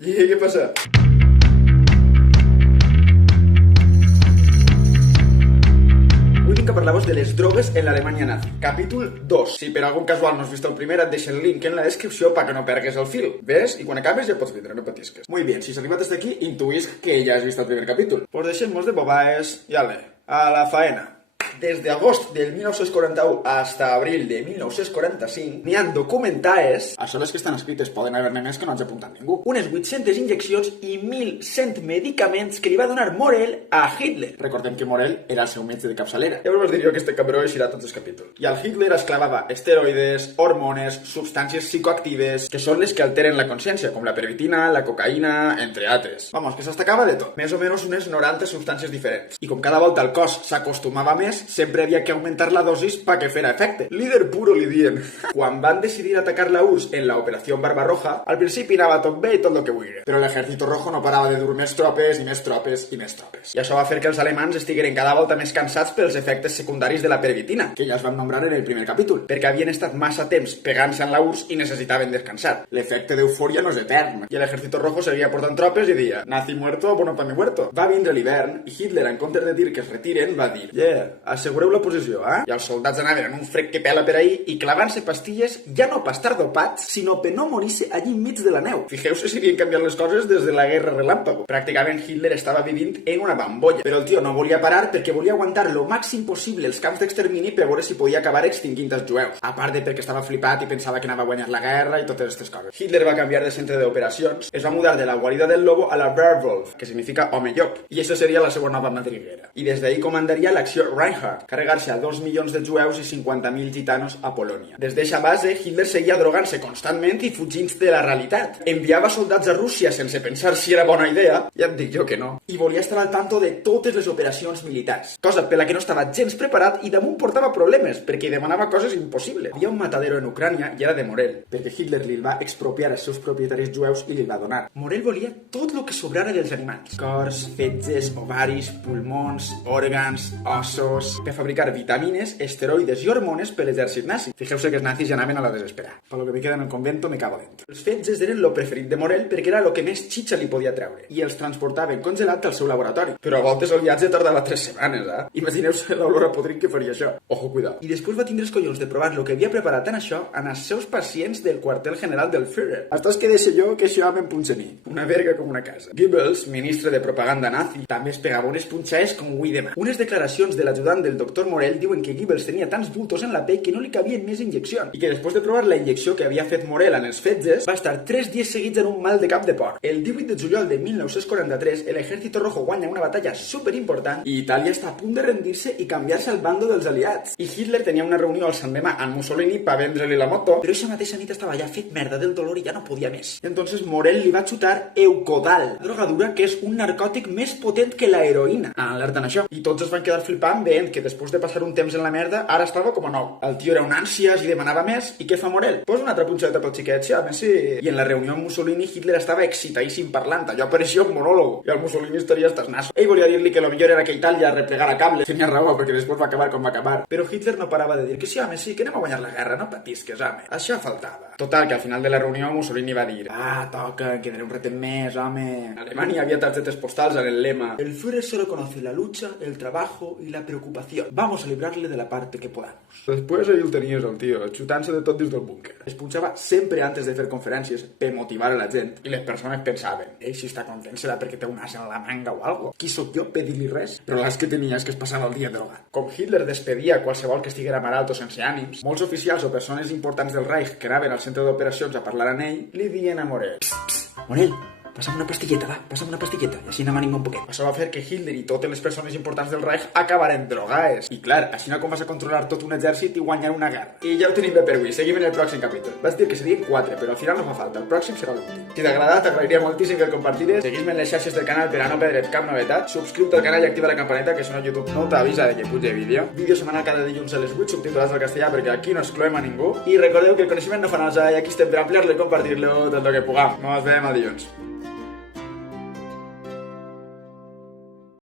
I què passa? Avui vinc a parlar-vos de les drogues en l'Alemanya nazi. Capítol 2. Si per algun casual no has vist el primer, et deixo el link en la descripció perquè no pergues el fil. Ves? I quan acabes ja pots vindre, no patisques. Muy bien, si has arribat hasta aquí, intuïsc que ja has vist el primer capítol. Pues deixem-nos de bobaes i ale, a la faena. Des d'agost del 1941 hasta abril de 1945 n'hi han documentades, això les que estan escrites poden haver-ne més que no ens ha apuntat ningú, unes 800 injeccions i 1.100 medicaments que li va donar Morell a Hitler. Recordem que Morell era el seu metge de capçalera. Llavors vos diria que este cabró eixirà tots els capítols. I al Hitler esclavava esteroides, hormones, substàncies psicoactives, que són les que alteren la consciència, com la pervitina, la cocaïna, entre altres. Vamos, que s'estacava de tot. Més o menys unes 90 substàncies diferents. I com cada volta el cos s'acostumava més, sempre havia que augmentar la dosis pa que fera efecte. Líder puro, li dien. Quan van decidir atacar la URSS en la Operació Barbarroja, al principi anava tot bé i tot el que vulgui. Però l'Ejército Rojo no parava de dur més tropes i més tropes i més tropes. I això va fer que els alemans estigueren cada volta més cansats pels efectes secundaris de la pervitina, que ja es van nombrar en el primer capítol, perquè havien estat massa temps pegant-se en la URSS i necessitaven descansar. L'efecte d'eufòria no és etern. I l'Ejército Rojo seguia portant tropes i deia, nazi muerto, bueno pa mi muerto. Va vindre l'hivern i Hitler, en comptes de dir que es retiren, va dir, assegureu la posició, I els soldats anaven en un fred que pela per ahí i clavant-se pastilles ja no per estar dopats, sinó per no morir-se allí enmig de la neu. Fixeu-se si havien canviat les coses des de la guerra relàmpago. Pràcticament Hitler estava vivint en una bambolla, però el tio no volia parar perquè volia aguantar lo màxim possible els camps d'extermini per veure si podia acabar extingint els jueus. A part de perquè estava flipat i pensava que anava a guanyar la guerra i totes aquestes coses. Hitler va canviar de centre d'operacions, es va mudar de la guarida del lobo a la Werwolf, que significa home llop, i això seria la seva nova madriguera. I des d'ahí comandaria l'acció Reinhardt, carregar-se a 2 milions de jueus i 50.000 gitanos a Polònia. Des d'eixa base, Hitler seguia drogant-se constantment i fugint de la realitat. Enviava soldats a Rússia sense pensar si era bona idea, ja et dic jo que no, i volia estar al tanto de totes les operacions militars, cosa per la que no estava gens preparat i damunt portava problemes, perquè demanava coses impossibles. Hi havia un matadero en Ucrània i era de Morell, perquè Hitler li va expropiar els seus propietaris jueus i li va donar. Morell volia tot el que sobrara dels animals. Cors, fetges, ovaris, pulmons, òrgans, ossos, per fabricar vitamines, esteroides i hormones per l'exèrcit nazi. Fixeu-se que els nazis ja anaven a la desesperada. Per lo que me queda en el convento me cago dentro. Els fetges eren lo preferit de Morell perquè era lo que més xitxa li podia treure i els transportaven congelat al seu laboratori. Però a voltes el viatge tardava 3 setmanes, Imagineu-se l'olor a podrit que faria això. Ojo, cuidado. I després va tindre els collons de provar lo que havia preparat en això en els seus pacients del quartel general del Führer. Hasta es que deixe jo que això me'n punxa mi. Una verga com una casa. Goebbels, ministre de propaganda nazi, també es pegava unes punxades com ui de mà. Unes declaracions de l'ajudant del doctor Morell diuen que Goebbels tenia tants bultos en la pell que no li cabien més injeccions i que després de provar la injecció que havia fet Morell en els fetges va estar 3 dies seguits en un mal de cap de porc. El 18 de juliol de 1943 l'Ejército Rojo guanya una batalla superimportant i Itàlia està a punt de rendir-se i canviar-se al bando dels aliats. I Hitler tenia una reunió al Sant Demà amb Mussolini per vendre-li la moto, però aquesta mateixa nit estava ja fet merda del dolor i ja no podia més. I entonces Morell li va xutar Eucodal, droga dura que és un narcòtic més potent que la heroïna. Alerten això. I tots es van quedar flipant veient que després de passar un temps en la merda, ara estava com a nou. El tio era un ànsies i demanava més, i què fa Morell? Pues una altra punxadeta pel xiquet, sí, home, sí. I en la reunió amb Mussolini, Hitler estava excitadíssim parlant, allò apareixia un monòleg, i el Mussolini estaria hasta el nas. Ell volia dir-li que lo millor era que Itàlia replegara cable. Tenia raó, perquè després va acabar com va acabar. Però Hitler no parava de dir que sí, home, sí, que anem a guanyar la guerra, no patisques, home. Això faltava. Total, que al final de la reunió Mussolini va dir toca, quedaré un ratet més, home. A Alemanya havia targetes postals en el lema El Führer solo conoce la lucha, el trabajo y la preocupación. Vamos a librarle de la parte que podamos. Després ahí el tenies el tio, xutant-se de tot dins del búnquer. Es punxava sempre antes de fer conferències per motivar a la gent i les persones pensaven si està content serà perquè té un as en la manga o algo. Qui sóc jo per dir-li res? Però l'as que tenia és que es passava el dia drogat. Com Hitler despedia qualsevol que estiguera malalt o sense ànims, molts oficials o persones importants del Reich que anaven al centre d'operacions a parlar amb ell li dien a Morell Morell, passa'm una pastilleta, va, passa'm una pastilleta, i així m'animo un poquet. Això va fer que Hitler i totes les persones importants del Reich acabaren drogades. I clar, així com vas a controlar tot un exèrcit i guanyar una guerra. I ja ho tenim bé per avui, seguim en el pròxim capítol. Vas dir que serien 4, però al final no fa falta, el pròxim serà l'últim. Si t'ha agradat, t'agrairia moltíssim que el compartires. Seguis-me en les xarxes del canal per a no perdre't cap novetat. Subscriu-te al canal i activa la campaneta, que si no YouTube no t'avisa de que puge vídeo. Vídeo setmanal cada dilluns a les 8, subtitulats al castellà, perquè aquí no excloem a ningú. I recordeu que el coneixement no fa nosa i aquí estem per ampliar-lo i compartir-lo tot el que puguem. Nos vemos dilluns.